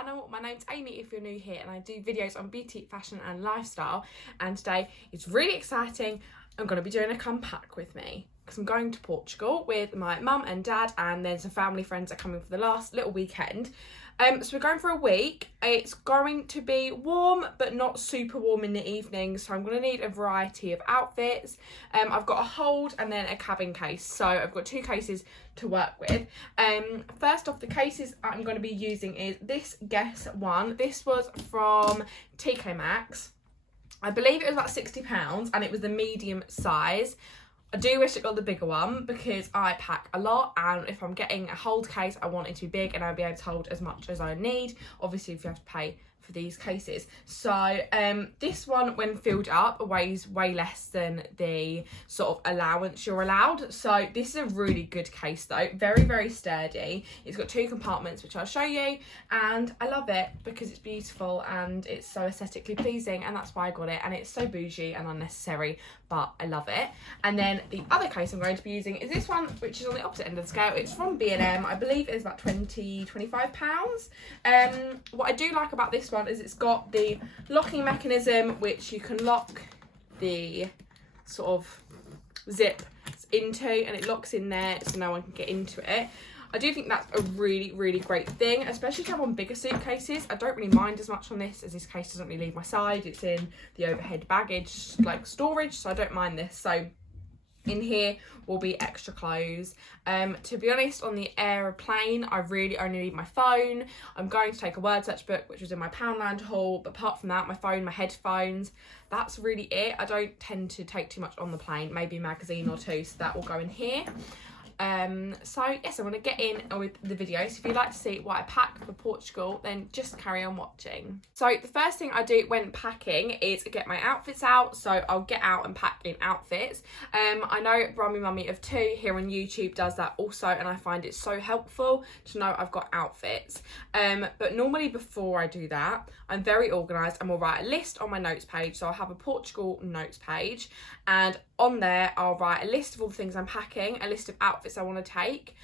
channel. My name's Amy if you're new here, and I do videos on beauty, fashion and lifestyle. And today it's really exciting. I'm going to be doing a come pack with me because I'm going to Portugal with my mum and dad, and then some family friends are coming for the last little weekend. So we're going for a week. It's going to be warm, but not super warm in the evening. So I'm going to need a variety of outfits. I've got a hold and then a cabin case. So I've got 2 cases to work with. First off, the cases I'm going to be using is this Guess one. This was from TK Maxx. I believe it was about £60 and it was the medium size. I do wish it got the bigger one because I pack a lot, and if I'm getting a hold case, I want it to be big and I'll be able to hold as much as I need. Obviously, if you have to pay for these cases. So this one, when filled up, weighs way less than the sort of allowance you're allowed. So this is a really good case though, very, very sturdy. It's got 2 compartments, which I'll show you, and I love it because it's beautiful and it's so aesthetically pleasing, and that's why I got it. And it's so bougie and unnecessary, but I love it. And then the other case I'm going to be using is this one, which is on the opposite end of the scale. It's from B&M. I believe it's about £25. What I do like about this one is it's got the locking mechanism, which you can lock the sort of zip into, and it locks in there so no one can get into it. I do think that's a really, really great thing, especially to have on bigger suitcases. I don't really mind as much on this, as this case doesn't really leave my side. It's in the overhead baggage, like storage, so I don't mind this. So in here will be extra clothes. To be honest, on the aeroplane, I really only need my phone. I'm going to take a word search book, which was in my Poundland haul, but apart from that, my phone, my headphones, that's really it. I don't tend to take too much on the plane, maybe a magazine or 2, so that will go in here. So yes, I'm going to get in with the video. So if you'd like to see what I pack for Portugal, then just carry on watching. So the first thing I do when packing is get my outfits out. So I'll get out and pack in outfits. I know Rummy Mummy of 2 here on YouTube does that also, and I find it so helpful to know I've got outfits. But normally before I do that, I'm very organised and will write a list on my notes page. So I'll have a Portugal notes page, and on there I'll write a list of all the things I'm packing, a list of outfits I want to take.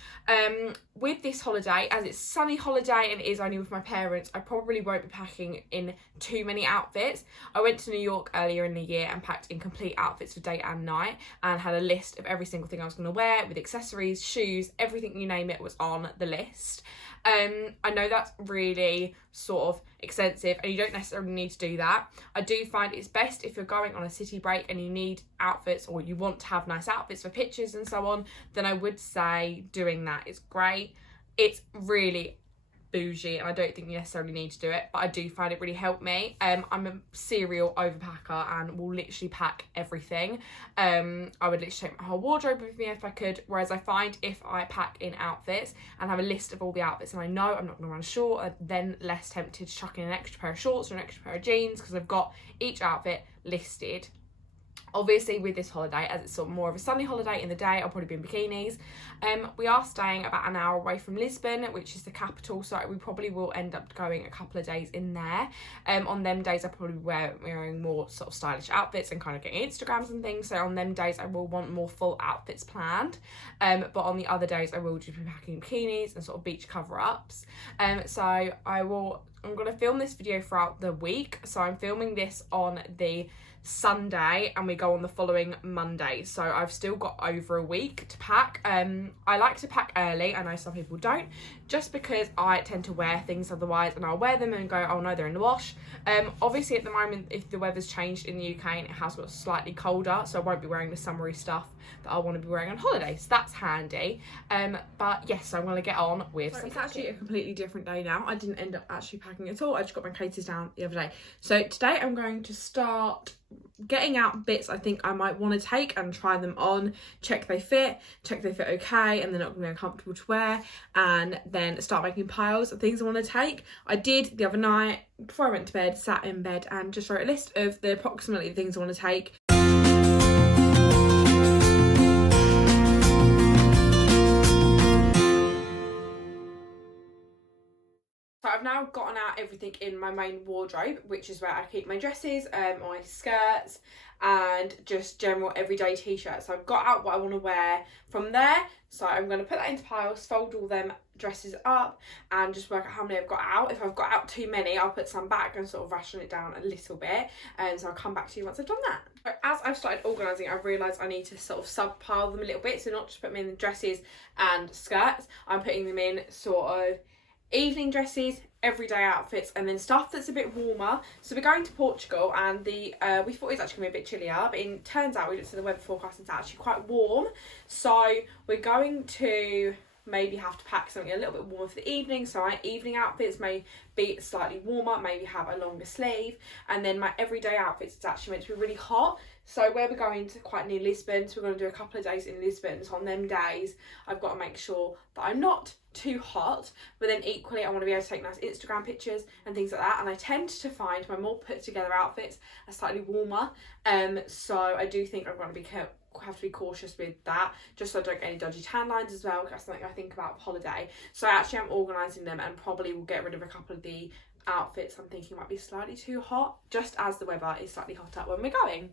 With this holiday, as it's sunny holiday and it is only with my parents, I probably won't be packing in too many outfits. I went to New York earlier in the year and packed in complete outfits for day and night, and had a list of every single thing I was going to wear with accessories, shoes, everything you name it was on the list. I know that's really sort of extensive and you don't necessarily need to do that. I do find it's best if you're going on a city break and you need outfits, or you want to have nice outfits for pictures and so on, then I would say doing that is great. It's really bougie and I don't think you necessarily need to do it, but I do find it really helped me. I'm a serial overpacker and will literally pack everything. I would literally take my whole wardrobe with me if I could, whereas I find if I pack in outfits and have a list of all the outfits and I know I'm not going to run short, I'm then less tempted to chuck in an extra pair of shorts or an extra pair of jeans because I've got each outfit listed. Obviously with this holiday, as it's sort of more of a sunny holiday in the day, I'll probably be in bikinis. We are staying about an hour away from Lisbon, which is the capital, so we probably will end up going a couple of days in there. On them days I'll probably be wearing more sort of stylish outfits and kind of getting Instagrams and things, so on them days I will want more full outfits planned. But on the other days I will just be packing bikinis and sort of beach cover-ups. So I'm going to film this video throughout the week, so I'm filming this on the Sunday and we go on the following Monday, so I've still got over a week to pack. I like to pack early, I know some people don't, just because I tend to wear things otherwise and I'll wear them and go, oh no, they're in the wash. Obviously at the moment, if the weather's changed in the UK and it has got slightly colder, so I won't be wearing the summery stuff that I want to be wearing on holiday, so that's handy. But yes, I'm going to get on with some packing. It's actually a completely different day now. I didn't end up actually packing at all. I just got my cases down the other day. So today I'm going to start getting out bits I think I might want to take and try them on, check they fit okay and they're not going to be uncomfortable to wear, and then start making piles of things I want to take. I did the other night before I went to bed, sat in bed and just wrote a list of the approximately things I want to take. So I've now now gotten out everything in my main wardrobe, which is where I keep my dresses, my skirts, and just general everyday t-shirts. So I've got out what I want to wear from there. So I'm going to put that into piles, fold all them dresses up, and just work out how many I've got out. If I've got out too many, I'll put some back and sort of ration it down a little bit. And so I'll come back to you once I've done that. But as I've started organising, I've realised I need to sort of sub-pile them a little bit. So not just put them in the dresses and skirts. I'm putting them in sort of evening dresses, everyday outfits, and then stuff that's a bit warmer. So we're going to Portugal, and we thought it was actually going to be a bit chillier, but it turns out we looked at the weather forecast and it's actually quite warm. So we're going to maybe have to pack something a little bit warmer for the evening. So my evening outfits may be slightly warmer, maybe have a longer sleeve, and then my everyday outfits, it's actually meant to be really hot. So where we're going to quite near Lisbon, so we're going to do a couple of days in Lisbon. So on them days, I've got to make sure that I'm not too hot, but then equally I want to be able to take nice Instagram pictures and things like that. And I tend to find my more put together outfits are slightly warmer. So I do think I'm going to have to be cautious with that, just so I don't get any dodgy tan lines as well, because that's something I think about for holiday. So actually I'm organising them, and probably will get rid of a couple of the outfits I'm thinking might be slightly too hot, just as the weather is slightly hotter when we're going.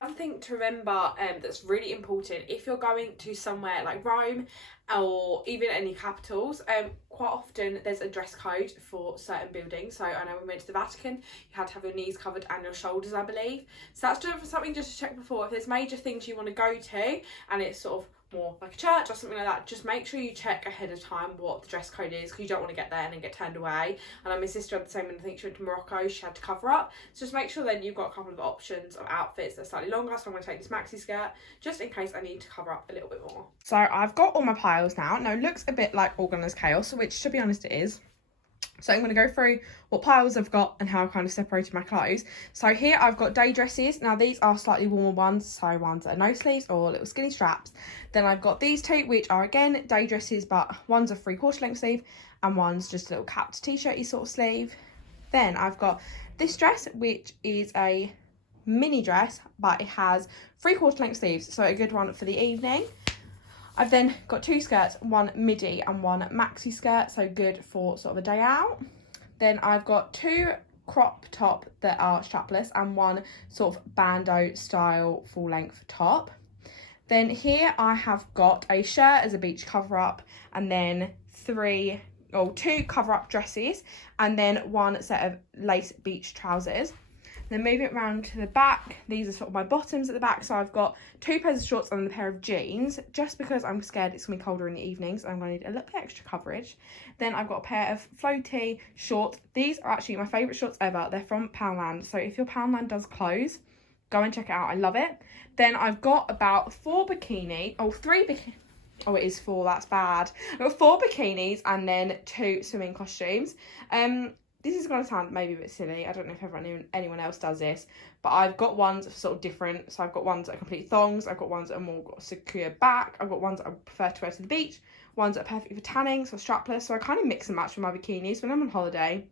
Something to remember that's really important if you're going to somewhere like Rome or even any capitals, quite often there's a dress code for certain buildings. So I know when we went to the Vatican, you had to have your knees covered and your shoulders, I believe. So that's just something just to check before. If there's major things you want to go to and it's sort of more like a church or something like that, just make sure you check ahead of time what the dress code is, because you don't want to get there and then get turned away. And my sister had the same when I think she went to Morocco, she had to cover up. So just make sure then you've got a couple of options of outfits that are slightly longer. So I'm going to take this maxi skirt just in case I need to cover up a little bit more. So I've got all my piles now. Now it looks a bit like organised chaos, which to be honest it is. So I'm going to go through what piles I've got and how I've kind of separated my clothes. So here I've got day dresses. Now these are slightly warmer ones, so ones that are no sleeves or little skinny straps. Then I've got these two, which are again day dresses, but one's a 3/4 length sleeve and one's just a little capped t-shirty sort of sleeve. Then I've got this dress, which is a mini dress, but it has 3/4 length sleeves, so a good one for the evening. I've then got two skirts, one midi and one maxi skirt, so good for sort of a day out. Then I've got two crop top that are strapless and one sort of bandeau style full length top. Then here I have got a shirt as a beach cover up, and then two cover up dresses, and then one set of lace beach trousers. Then moving it around to the back, these are sort of my bottoms at the back. So I've got two pairs of shorts and a pair of jeans, just because I'm scared it's going to be colder in the evenings. I'm going to need a little bit extra coverage. Then I've got a pair of floaty shorts. These are actually my favourite shorts ever. They're from Poundland. So if your Poundland does close, go and check it out. I love it. Then I've got about three bikinis. Oh, it is four. That's bad. I've got 4 bikinis and then 2 swimming costumes. This is going to sound maybe a bit silly. I don't know if anyone else does this, but I've got ones sort of different. So I've got ones that are complete thongs. I've got ones that are more secure back. I've got ones that I prefer to wear to the beach. Ones that are perfect for tanning, so strapless. So I kind of mix and match with my bikinis. When I'm on holiday,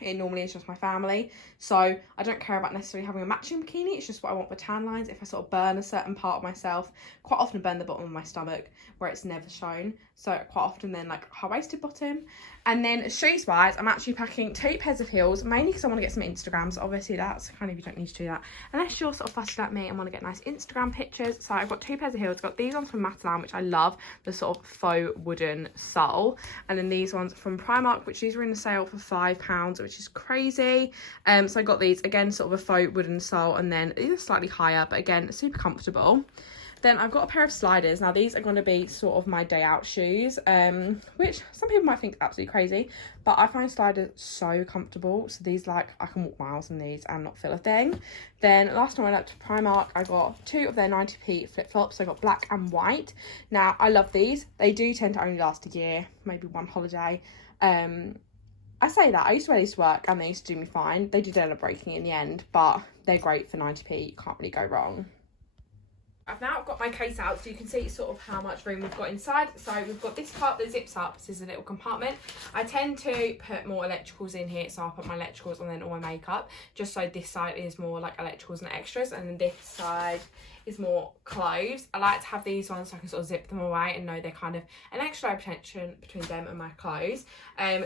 it normally is just my family. So I don't care about necessarily having a matching bikini. It's just what I want for tan lines. If I sort of burn a certain part of myself, quite often burn the bottom of my stomach where it's never shown. So quite often then like a high-waisted bottom. And then shoes wise, I'm actually packing 2 pairs of heels, mainly because I want to get some Instagrams. Obviously that's kind of, you don't need to do that unless you're sort of fussy like me and want to get nice Instagram pictures. So I've got 2 pairs of heels. I've got these ones from Matalan, which I love, the sort of faux wooden sole. And then these ones from Primark, which these were in the sale for £5, which is crazy. So I got these, again, sort of a faux wooden sole, and then these are slightly higher, but again, super comfortable. Then I've got a pair of sliders. Now these are going to be sort of my day out shoes, which some people might think absolutely crazy, but I find sliders so comfortable. So these, like, I can walk miles in these and not feel a thing. Then last time I went up to Primark, I got 2 of their 90p flip-flops. So I got black and white. Now I love these. They do tend to only last a year, maybe one holiday. I say that, I used to wear these to work and they used to do me fine. They did end up breaking in the end, but they're great for 90p. You can't really go wrong. I've now got my case out so you can see sort of how much room we've got inside. So we've got this part that zips up. This is a little compartment. I tend to put more electricals in here, so I'll put my electricals and then all my makeup, just so this side is more like electricals and extras, and then this side is more clothes. I like to have these ones so I can sort of zip them away and know they're kind of an extra layer of protection between them and my clothes.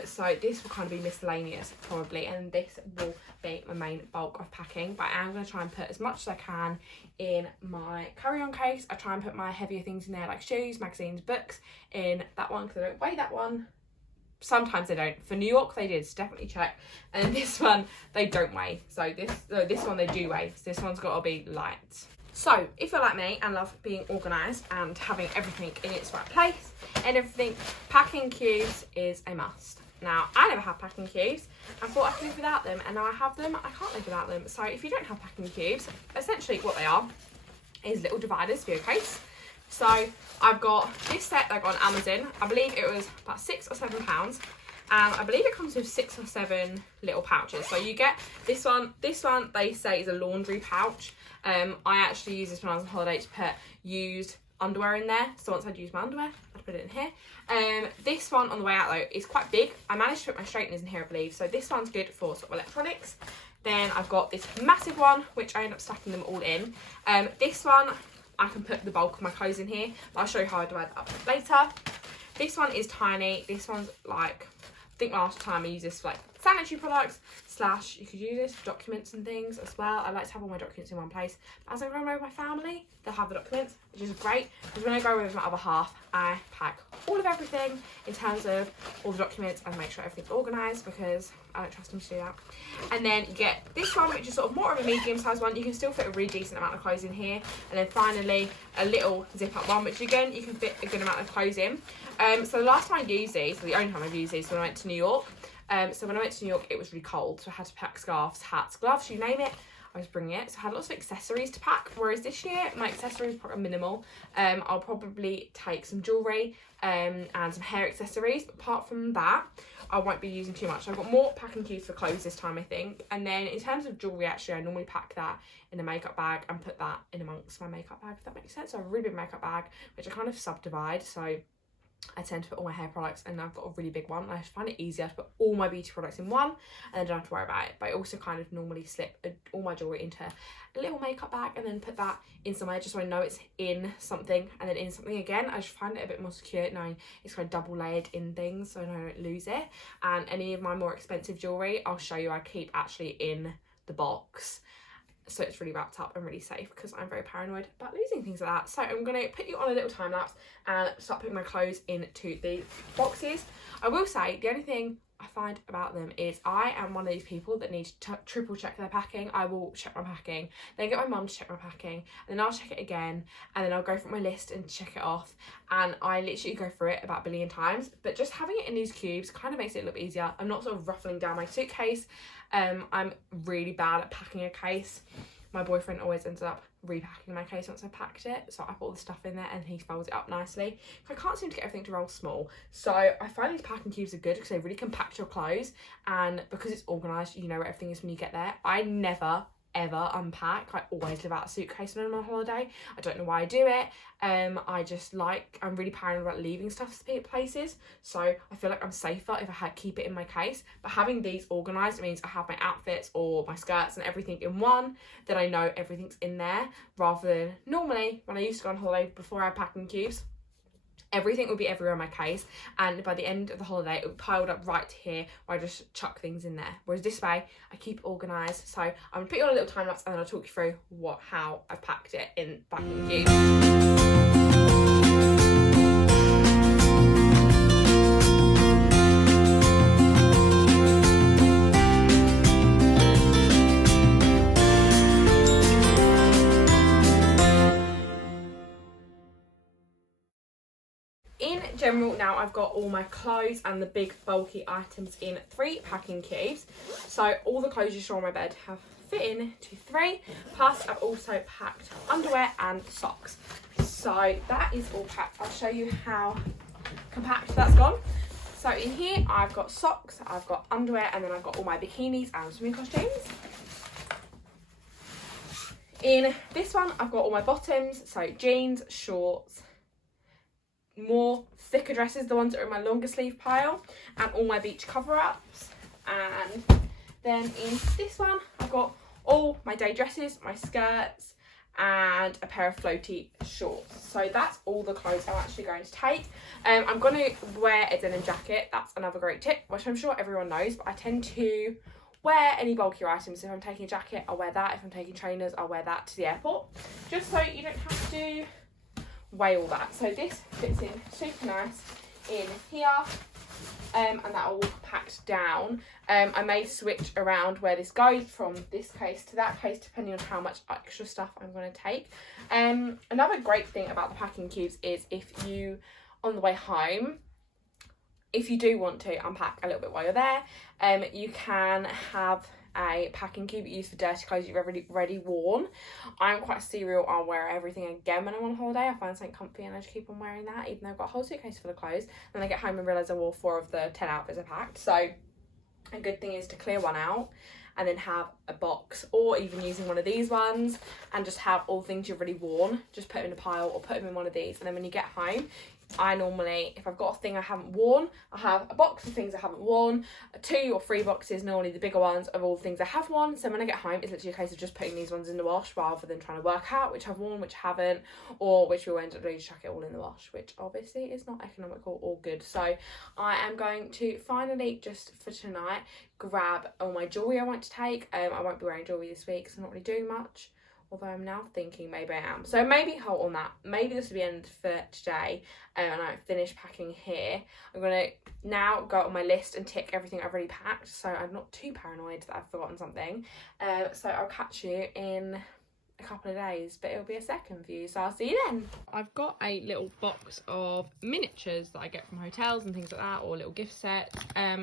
So this will kind of be miscellaneous probably, and this will be my main bulk of packing, but I am going to try and put as much as I can in my carry-on case. I try and put my heavier things in there, like shoes, magazines, books, in that one because I don't weigh that one. Sometimes they don't. For New York they did, so definitely check. And this one they don't weigh, so this one they do weigh, so this one's got to be light. So if you're like me and love being organised and having everything in its right place and everything, packing cubes is a must. Now, I never had packing cubes and thought I could live without them, and now I have them, I can't live without them. So if you don't have packing cubes, essentially what they are is little dividers for your case. So I've got this set that I got on Amazon. I believe it was about £6 or £7, and I believe it comes with 6 or 7 little pouches. So you get this one they say is a laundry pouch. I actually use this when I was on holiday to put used underwear in there. So once I'd used my underwear, I'd put it in here. This one on the way out though is quite big. I managed to put my straighteners in here, I believe. So this one's good for sort of electronics. Then I've got this massive one, which I end up stacking them all in. This one, I can put the bulk of my clothes in here. I'll show you how I divide that up later. This one is tiny. This one's like, I think last time I used this for like sanitary products / you could use this for documents and things as well. I like to have all my documents in one place. But as I go away with my family, they'll have the documents, which is great, because when I go with my other half, I pack all of everything in terms of all the documents and make sure everything's organised, because I don't trust them to do that. And then you get this one, which is sort of more of a medium-sized one. You can still fit a really decent amount of clothes in here. And then finally, a little zip-up one, which again, you can fit a good amount of clothes in. So the last time I used these, the only time I've used these, was when I went to New York. So when I went to New York, it was really cold, so I had to pack scarves, hats, gloves, you name it. I was bringing it, so I had lots of accessories to pack. Whereas this year, my accessories are probably minimal. I'll probably take some jewellery and some hair accessories. But apart from that, I won't be using too much. I've got more packing cubes for clothes this time, I think. And then in terms of jewellery, actually, I normally pack that in a makeup bag and put that in amongst my makeup bag, if that makes sense. So I have a really big makeup bag, which I kind of subdivide. So I tend to put all my hair products, and I've got a really big one. I find it easier to put all my beauty products in one, and then don't have to worry about it. But I also kind of normally slip all my jewellery into a little makeup bag and then put that in somewhere, just so I know it's in something and then in something again. I just find it a bit more secure knowing it's kind of double layered in things, so I don't lose it. And any of my more expensive jewellery, I'll show you, I keep actually in the box, so it's really wrapped up and really safe, because I'm very paranoid about losing things like that. So I'm going to put you on a little time lapse and start putting my clothes into the boxes. I will say the only thing I find about them is I am one of these people that need to triple check their packing. I will check my packing, then get my mum to check my packing, and then I'll check it again, and then I'll go through my list and check it off, and I literally go through it about a billion times. But just having it in these cubes kind of makes it look easier. I'm not sort of ruffling down my suitcase. I'm really bad at packing a case. My boyfriend always ends up repacking my case once I've packed it, so I put all the stuff in there and he folds it up nicely. I can't seem to get everything to roll small, so I find these packing cubes are good because they really compact your clothes, and because it's organised, you know where everything is when you get there. I never ever unpack. I always live out a suitcase when I'm on holiday. I don't know why I do it. I'm really paranoid about leaving stuff to places, so I feel like I'm safer if I keep it in my case. But having these organised, it means I have my outfits or my skirts and everything in one, then I know everything's in there, rather than normally when I used to go on holiday before I had packing cubes, everything would be everywhere in my case, and by the end of the holiday it would piled up right to here where I just chuck things in there. Whereas this way I keep it organised. So I'm gonna put you on a little time lapse and then I'll talk you through how I've packed it in packing cubes. In general, now I've got all my clothes and the big bulky items in 3 packing cubes. So all the clothes you saw on my bed have fit in to 3. Plus I've also packed underwear and socks. So that is all packed. I'll show you how compact that's gone. So in here I've got socks, I've got underwear, and then I've got all my bikinis and swimming costumes. In this one I've got all my bottoms, so jeans, shorts, more thicker dresses, the ones that are in my longer sleeve pile, and all my beach cover-ups. And then in this one I've got all my day dresses, my skirts, and a pair of floaty shorts. So that's all the clothes I'm actually going to take. I'm going to wear a denim jacket. That's another great tip, which I'm sure everyone knows, but I tend to wear any bulkier items. If I'm taking a jacket, I'll wear that. If I'm taking trainers, I'll wear that to the airport, just so you don't have to weigh all that. So this fits in super nice in here, and that all packed down. I may switch around where this goes from this case to that case depending on how much extra stuff I'm going to take. Another great thing about the packing cubes is if you, on the way home, if you do want to unpack a little bit while you're there, you can have a packing cube used for dirty clothes you've already worn. I'm quite serial. I'll wear everything again when I'm on holiday. I find something comfy and I just keep on wearing that, even though I've got a whole suitcase full of clothes. Then I get home and realise I wore 4 of the 10 outfits I packed. So a good thing is to clear one out and then have a box, or even using one of these ones and just have all things you've already worn, just put them in a pile or put them in one of these, and then when you get home, I normally, if I've got a thing I haven't worn, I have a box of things I haven't worn, 2 or 3 boxes, normally the bigger ones, of all the things I have worn. So when I get home, it's literally a case of just putting these ones in the wash rather than trying to work out which I've worn, which I haven't, or which we'll end up doing, chuck it all in the wash, which obviously is not economical or good. So I am going to finally, just for tonight, grab all my jewellery I want to take. I won't be wearing jewellery this week because I'm not really doing much. Although I'm now thinking maybe I am. So maybe hold on that. Maybe this will be the end for today. And I finish packing here. I'm going to now go on my list and tick everything I've already packed. So I'm not too paranoid that I've forgotten something. So I'll catch you in a couple of days. But it'll be a second view. So I'll see you then. I've got a little box of miniatures that I get from hotels and things like that. Or little gift sets.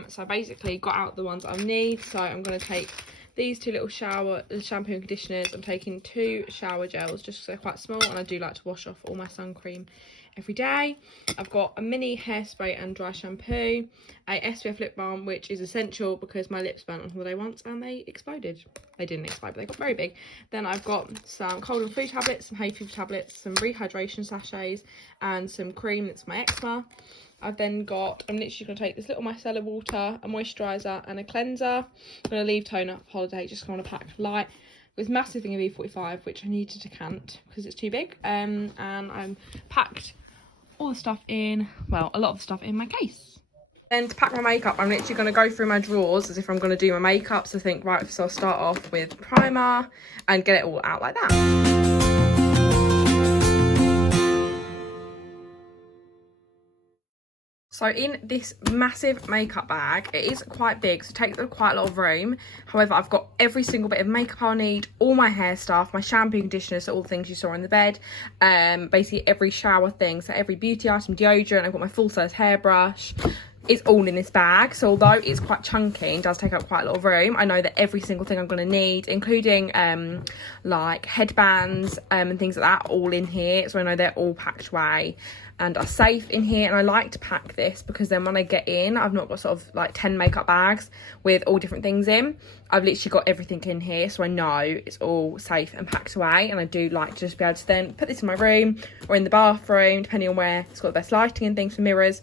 So I basically got out the ones I need. So I'm going to take these 2 little shampoo and conditioners. I'm taking 2 shower gels just because they're quite small and I do like to wash off all my sun cream every day. I've got a mini hairspray and dry shampoo, a SPF lip balm, which is essential because my lips burnt on holiday once and they exploded. They didn't explode, but they got very big. Then I've got some cold and flu tablets, some hay fever tablets, some rehydration sachets, and some cream that's my eczema. I've then got, I'm literally going to take this little micellar water, a moisturiser and a cleanser. I'm going to leave toner for holiday, just going to pack light. With massive thing of E45, which I need to decant because it's too big. And I'm packed all the stuff in, well, a lot of the stuff in my case. Then to pack my makeup, I'm literally going to go through my drawers as if I'm going to do my makeup. So think, right, so I'll start off with primer and get it all out like that. So in this massive makeup bag, it is quite big, so it takes up quite a lot of room. However, I've got every single bit of makeup I'll need, all my hair stuff, my shampoo, conditioner, so all the things you saw in the bed, basically every shower thing, so every beauty item, deodorant, I've got my full-size hairbrush. It's all in this bag, so although it's quite chunky and does take up quite a lot of room, I know that every single thing I'm going to need, including like headbands and things like that, all in here, so I know they're all packed away and are safe in here. And I like to pack this because then when I get in, I've not got sort of like 10 makeup bags with all different things in. I've literally got everything in here, so I know it's all safe and packed away. And I do like to just be able to then put this in my room or in the bathroom, depending on where it's got the best lighting and things for mirrors.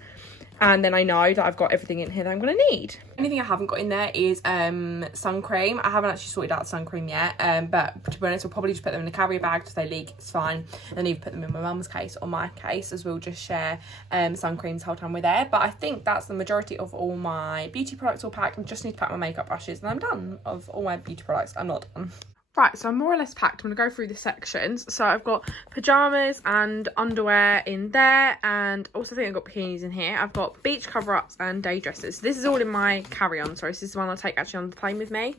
And then I know that I've got everything in here that I'm going to need. The only thing I haven't got in there is sun cream. I haven't actually sorted out the sun cream yet, but to be honest, we'll probably just put them in a carrier bag if they leak, it's fine. And then either put them in my mum's case or my case, as we'll just share sun creams the whole time we're there. But I think that's the majority of all my beauty products all packed. I just need to pack my makeup brushes and I'm done of all my beauty products. I'm not done. Right, so I'm more or less packed. I'm going to go through the sections. So I've got pyjamas and underwear in there, and also I think I've got bikinis in here. I've got beach cover-ups and day dresses. This is all in my carry-on, so this is the one I'll take actually on the plane with me.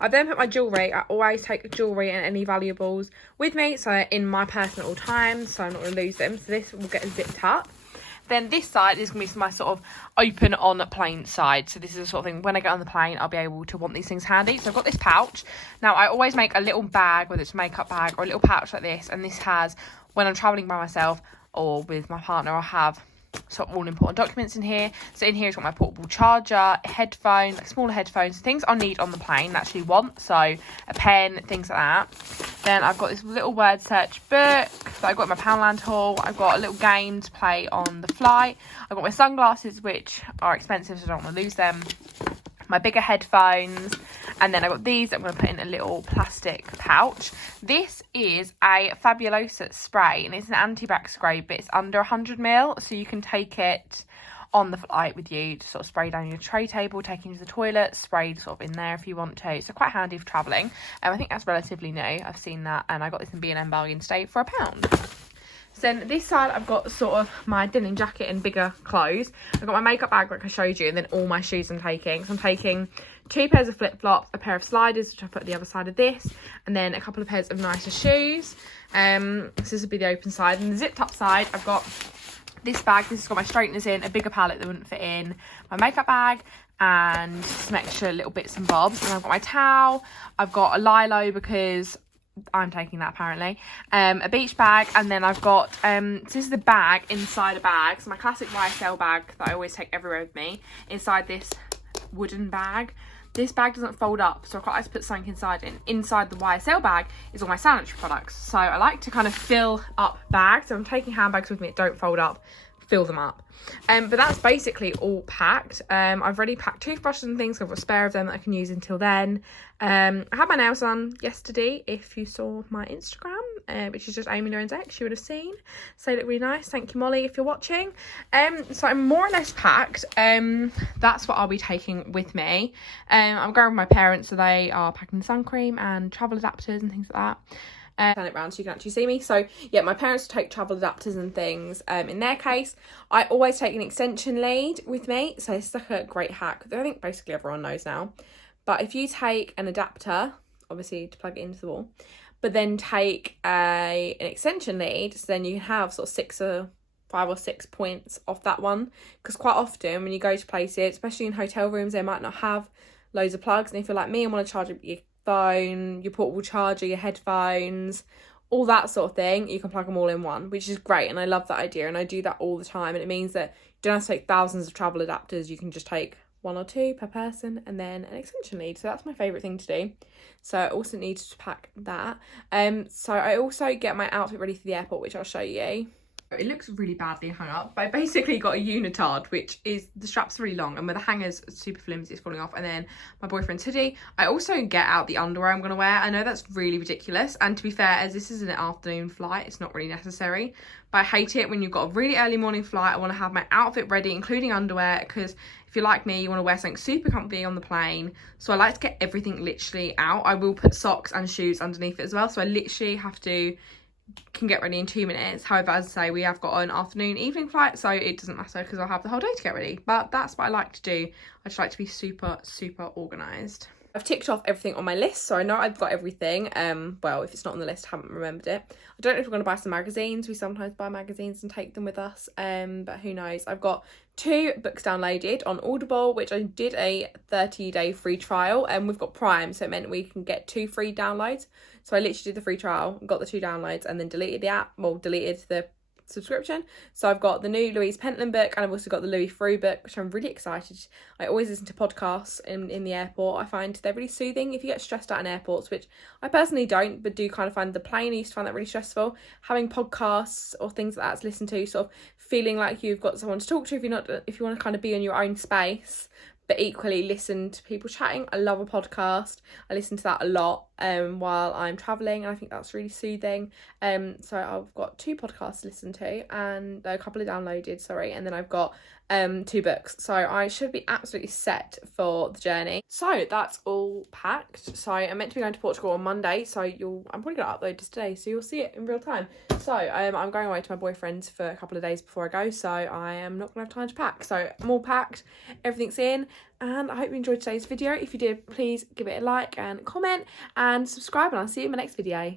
I then put my jewellery. I always take jewellery and any valuables with me, so they're in my purse at all times, so I'm not going to lose them. So this will get zipped up. Then this side is going to be my sort of open on plane side. So this is the sort of thing, when I get on the plane, I'll be able to want these things handy. So I've got this pouch. Now, I always make a little bag, whether it's a makeup bag or a little pouch like this. And this has, when I'm travelling by myself or with my partner, I'll have sort of all important documents in here. So in here it's got my portable charger, headphones, like smaller headphones, things I'll need on the plane, actually want. So a pen, things like that. Then I've got this little word search book that I got in my Poundland haul. I've got a little game to play on the flight. I've got my sunglasses, which are expensive, so I don't want to lose them. my bigger headphones, and then I got these that I'm going to put in a little plastic pouch. This is a Fabulosa spray, and it's an anti-bac spray, but it's under 100 ml, so you can take it on the flight with you to sort of spray down your tray table, take it to the toilet, spray sort of in there if you want to. So quite handy for travelling. I think that's relatively new. I've seen that, and I got this in B&M Bargain State for £1. So then this side I've got sort of my denim jacket and bigger clothes. I've got my makeup bag like I showed you, and then all my shoes I'm taking. So I'm taking 2 pairs of flip-flops, a pair of sliders, which I put at the other side of this, and then a couple of pairs of nicer shoes. So this will be the open side. And the zipped up side, I've got this bag. This has got my straighteners in, a bigger palette that wouldn't fit in, my makeup bag, and some extra little bits and bobs. And I've got my towel. I've got a Lilo because I'm taking that apparently, a beach bag, and then I've got so this is the bag inside a bag, so my classic YSL bag that I always take everywhere with me, inside this wooden bag. This bag doesn't fold up, so I quite like to put something inside it. Inside the YSL bag is all my sanitary products, so I like to kind of fill up bags. So I'm taking handbags with me that don't fold up, fill them up. But that's basically all packed. I've already packed toothbrushes and things, so I've got a spare of them that I can use until then. I had my nails done yesterday. If you saw my Instagram, which is just Amy Lorenz X, you would have seen. So they look really nice. Thank you, Molly, if you're watching. So I'm more or less packed. That's what I'll be taking with me. I'm going with my parents, so they are packing sun cream and travel adapters and things like that. Turn it around so you can actually see me. So yeah, my parents take travel adapters and things. In their case, I always take an extension lead with me, so it's like a great hack that I think basically everyone knows now. But if you take an adapter, obviously to plug it into the wall, but then take an extension lead, so then you have sort of 5 or 6 points off that one, because quite often when you go to places, especially in hotel rooms, they might not have loads of plugs, and if you're like me and want to charge your phone, your portable charger, your headphones, all that sort of thing, you can plug them all in one, which is great, and I love that idea, and I do that all the time. And it means that you don't have to take thousands of travel adapters, you can just take 1 or 2 per person, and then an extension lead. So that's my favourite thing to do. So I also need to pack that. So I also get my outfit ready for the airport, which I'll show you. It looks really badly hung up, but I basically got a unitard, which is the strap's really long, and with the hangers super flimsy, it's falling off. And then my boyfriend's hoodie. I also get out the underwear I'm going to wear. I know that's really ridiculous, and to be fair, as this is an afternoon flight, it's not really necessary, but I hate it when you've got a really early morning flight. I want to have my outfit ready, including underwear, because if you're like me, you want to wear something super comfy on the plane. So I like to get everything literally out. I will put socks and shoes underneath it as well, so I literally can get ready in 2 minutes. However, as I say, we have got an afternoon evening flight, so it doesn't matter because I'll have the whole day to get ready. But that's what I like to do. I just like to be super organised. I've ticked off everything on my list, so I know I've got everything. Well, if it's not on the list, I haven't remembered it. I don't know if we're going to buy some magazines. We sometimes buy magazines and take them with us, but who knows. I've got 2 books downloaded on Audible, which I did a 30-day free trial, and we've got Prime, so it meant we can get 2 free downloads. So I literally did the free trial, got the 2 downloads, and then deleted the app, well, deleted the subscription. So I've got the new Louise Pentland book, and I've also got the Louis Frew book, which I'm really excited. I always listen to podcasts in the airport. I find they're really soothing if you get stressed out in airports, which I personally don't, but do kind of find the plane. I used to find that really stressful. Having podcasts or things like that to listen to, sort of feeling like you've got someone to talk to if you want to kind of be in your own space, but equally listen to people chatting. I love a podcast. I listen to that a lot while I'm travelling, and I think that's really soothing. So I've got 2 podcasts to listen to, and a couple of downloaded, and then I've got 2 books. So I should be absolutely set for the journey. So that's all packed. So I'm meant to be going to Portugal on Monday, so I'm probably going to upload this today, so you'll see it in real time. So I'm going away to my boyfriend's for a couple of days before I go, so I am not going to have time to pack. So I'm all packed, everything's in, and I hope you enjoyed today's video. If you did, please give it a like and comment and subscribe, and I'll see you in my next video.